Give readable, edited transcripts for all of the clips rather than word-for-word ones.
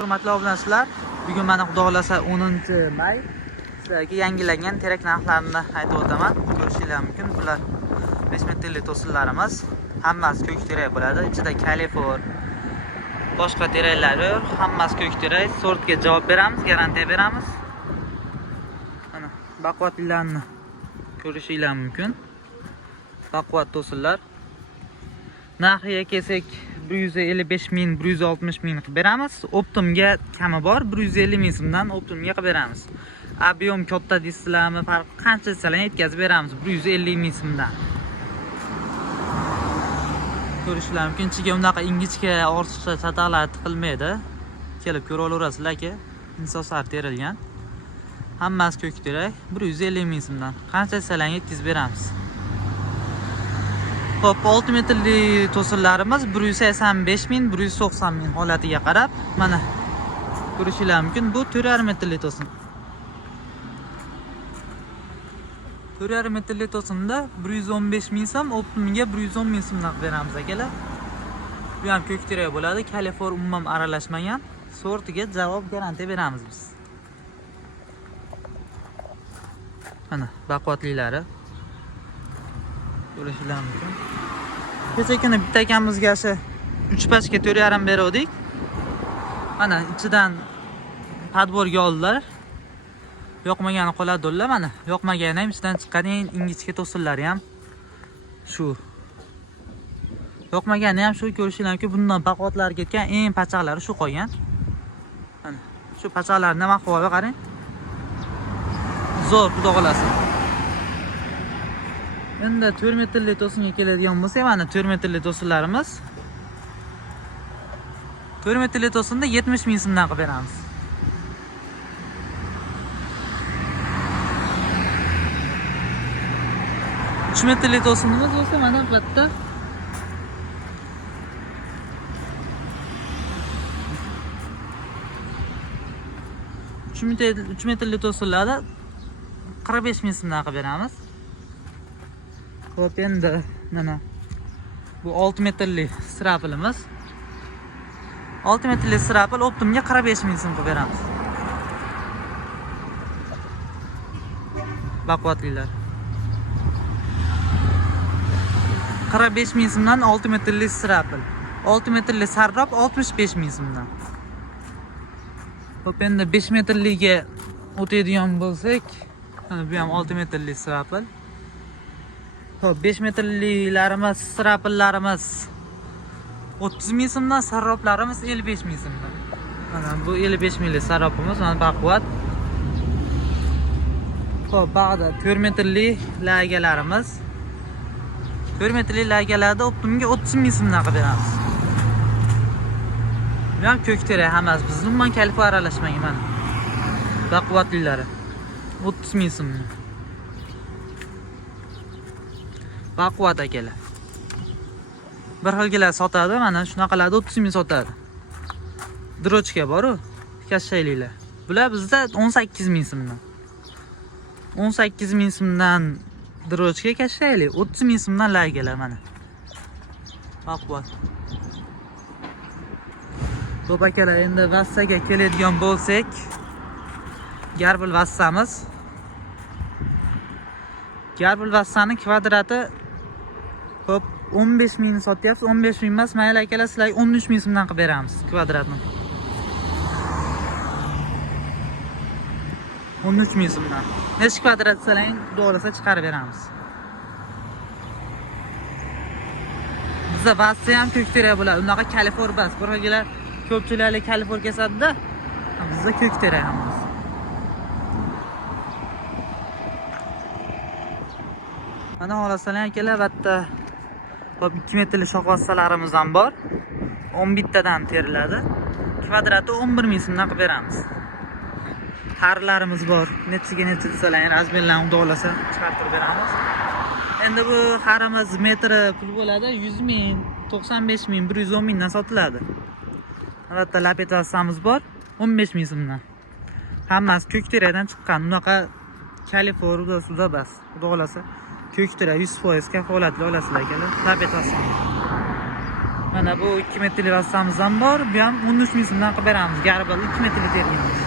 Hurmatli obunachilar, bugun mana Xudo xolasa 10-may sizlarga yangilangan terak narxlarini aytib o'taman. Ko'rishingiz mumkin. Bular 5 metrli to'sinlarimiz. Hammasi ko'k terak bo'ladi. Ichida kalifor, boshqa teraklar yo'q. Hammasi ko'k terak. Sortga javob beramiz, garantiya beramiz. Mana baquvvatliklarini ko'rishingiz mumkin. Baquvvat to'sinlar. Narxiga kelsak 155 ming, 160 ming qilib beramiz. Optimga kami bor, 150 ming so'mdan optimga qilib beramiz. Ob'yom katta deysizlarmi, farqi qancha desalar yetkazib beramiz, 150 ming so'mdan. Ko'rishingiz mumkin, ichiga unaqa ingichka ortiqcha chataqlar tiqilmaydi. Kelib ko'ra olaverasizlar aka. Insoslar terilgan. Hammasi ko'k terak, 150 ming so'mdan. Qancha desalar yetkazib beramiz. Hop, 6 metrli to'sinlarimiz 185 ming, 190 ming holatiga qarab, mana ko'rishingiz mumkin. Bu 4,5 metrli to'sin. 4,5 metrli to'sinda 115 ming so'm, optimga 110 ming so'mdan beramiz akalar. Bu ham ko'k terak bo'ladi, kalifor umuman aralashmagan. Sortiga javob garantiya beramiz biz. Mana baquvvatliklari. Ko'rishingiz mumkin. Kecha kuni bitta akamizga shu 3 pachka 4,5 berdik. Mana ichidan tadbirga oldilar. Yoqmagani qoladilar mana. Yoqmagani ham ichidan chiqqan ingichka to'sinlari ham shu. Yoqmagani ham shu. Ko'rishingiz mumkin. Bundan baquvvatlar ketgan eng pachaqlari shu qolgan. Mana shu pachaqlar nima ahvoli qarang. Zo'r, xudo xolasa. Endi 4 metrli to'singa keladigan bo'lsak, mana 4 metrli to'sinlarimiz. 4 metrli to'sinda 70 ming so'mdan qilib beramiz. Uch metrli to'sinimiz bo'lsa, mana bu yerda 3 metrli to'sinlarda 45 ming so'mdan qilib beramiz. Hop, endi mana bu 6 metrli strapilimiz. 6 metrli strapil optimga 45 ming so'm qilib beramiz. Baquvvatlilar. 45 ming so'mdan 6 metrli strapil. 6 metrli sarrop 65 ming so'mdan. Hop, endi 5 metrliga o'tadigan bo'lsak, mana bu ham 6 metrli strapil. Hop, 5 metrlilarimiz, strapillarimiz 30 ming so'mdan, sarroplarimiz 55 ming so'mdan. Mana bu 55 mingli sarropimiz, mana baquvvat. Hop, bag'da 4 metrli lagalarimiz. 4 metrli lagalarda optimga 30 ming so'mdan qilib beramiz. Bu ham ko'k terak hammasi, biz umuman kalifor aralashmagan mana. Baquvvatlilari 30 ming so'mdan. Baquvvat akalar. Bir xilgilar sotadi, mana shunaqalarda 30 ming sotadi. Drochka bor-ku, kashshayliklar. Bular bizda 18 ming so'mdan. 18 ming so'mdan drochka kashshaylik, 30 ming so'mdan lagalar mana. Baquvvat. Xo'p akalar, endi vassaga keladigan bo'lsak, garbil vassamiz. Garbil vassani kvadrati hop 15 ming sotyapsiz, 15 ming emas, mayli akalar, sizlarga 13 ming so'mdan qilib beramiz kvadratni. 13 ming so'mdan. Necha kvadrat desalang, xudo xolasa chiqarib beramiz. Bizda vassa ham ko'k terak bo'ladi. Unaqa kalifor bas. Bir xilgilar ko'pchiliklar kalifor kesadi-da. Bizda ko'k terak hammasi. Mana xolasalar akalar, bitta hop 2 metrli shox vassalarimiz ham bor. 11 tadan teriladi. Kvadrati 11 ming so'mdan qilib beramiz. Xarlarimiz bor. Nechiga necha desalar, razmerlarni xudo xolasa chiqartirib beramiz. Endi bu xarimiz metri pul bo'ladi, 100 ming, 95 ming, 110 mingdan sotiladi. Albatta lapet vassamiz bor, 15 ming so'mdan. Hammasi ko'k terakdan chiqqan. Unaqa kalifor suda bas. Xudo xolasa ko'k terak 100% kafolatli olasizlar akalar. Lapet vassamiz. Mana bu 2 metrli vassamiz ham bor. Bu ham 13 ming so'mdan qilib beramiz. Garibalda 2 metrli terganmiz.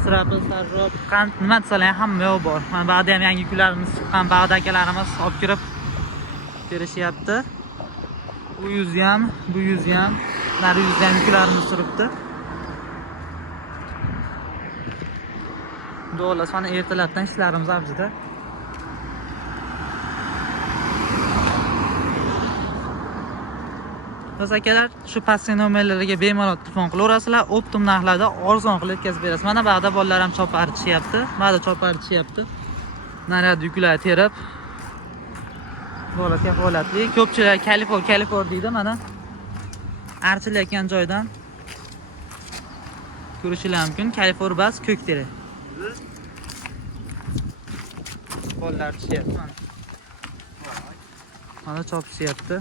Straplar, rop, qand nima desalar hamma yo'q bor. Mana ba'da ham yangi yuklarimiz chiqqan, ba'da akalarimiz olib kirib berishyapti. Bu yuzi ham, bu yuzi ham, nari yuzda ham yuklarimiz turibdi. Do'las mana ertalabdan ishlarimiz avjida. Biz akalar shu pastki nomerlarga bemalol telefon qilaverasizlar, optim narxlarda arzon qilib yetkazib berasiz. Mana ba'da bolalar ham chopar ichyapti. Ba'da chopar ichyapti. Narad yuklar terib bo'la kafolatli. Ko'pchilik kalifor deydi mana. Archilayotgan joydan ko'rishingiz mumkin. Kalifor bas ko'k teri. Bolalar ichyapti mana. Mana chopishyapti.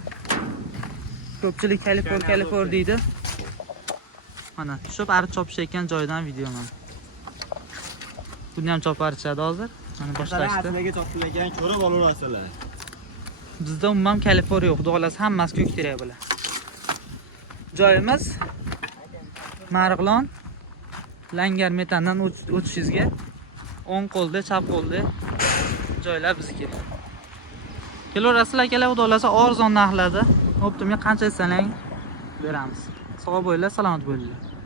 Ko'pchilik kalifor deydi. Mana tushib arib chopishayotgan joydan video mana. Buni ham choparchadi hozir. Mana boshlashdi. Sizlarga chopilgan ko'rib olaverasizlar. Bizda umuman kalifor yo'q, xudoxolasa hammasi ko'k teri bilan. Joyimiz Marg'ilon Langar metandan o'tishingizga o'ng qo'lda, chap qo'lda joylar bizniki. Kelaverasizlar akalar, xudoxolasa arzon narxlarda optimga qancha desangiz beramiz. Sog' bo'linglar, salomat bo'linglar.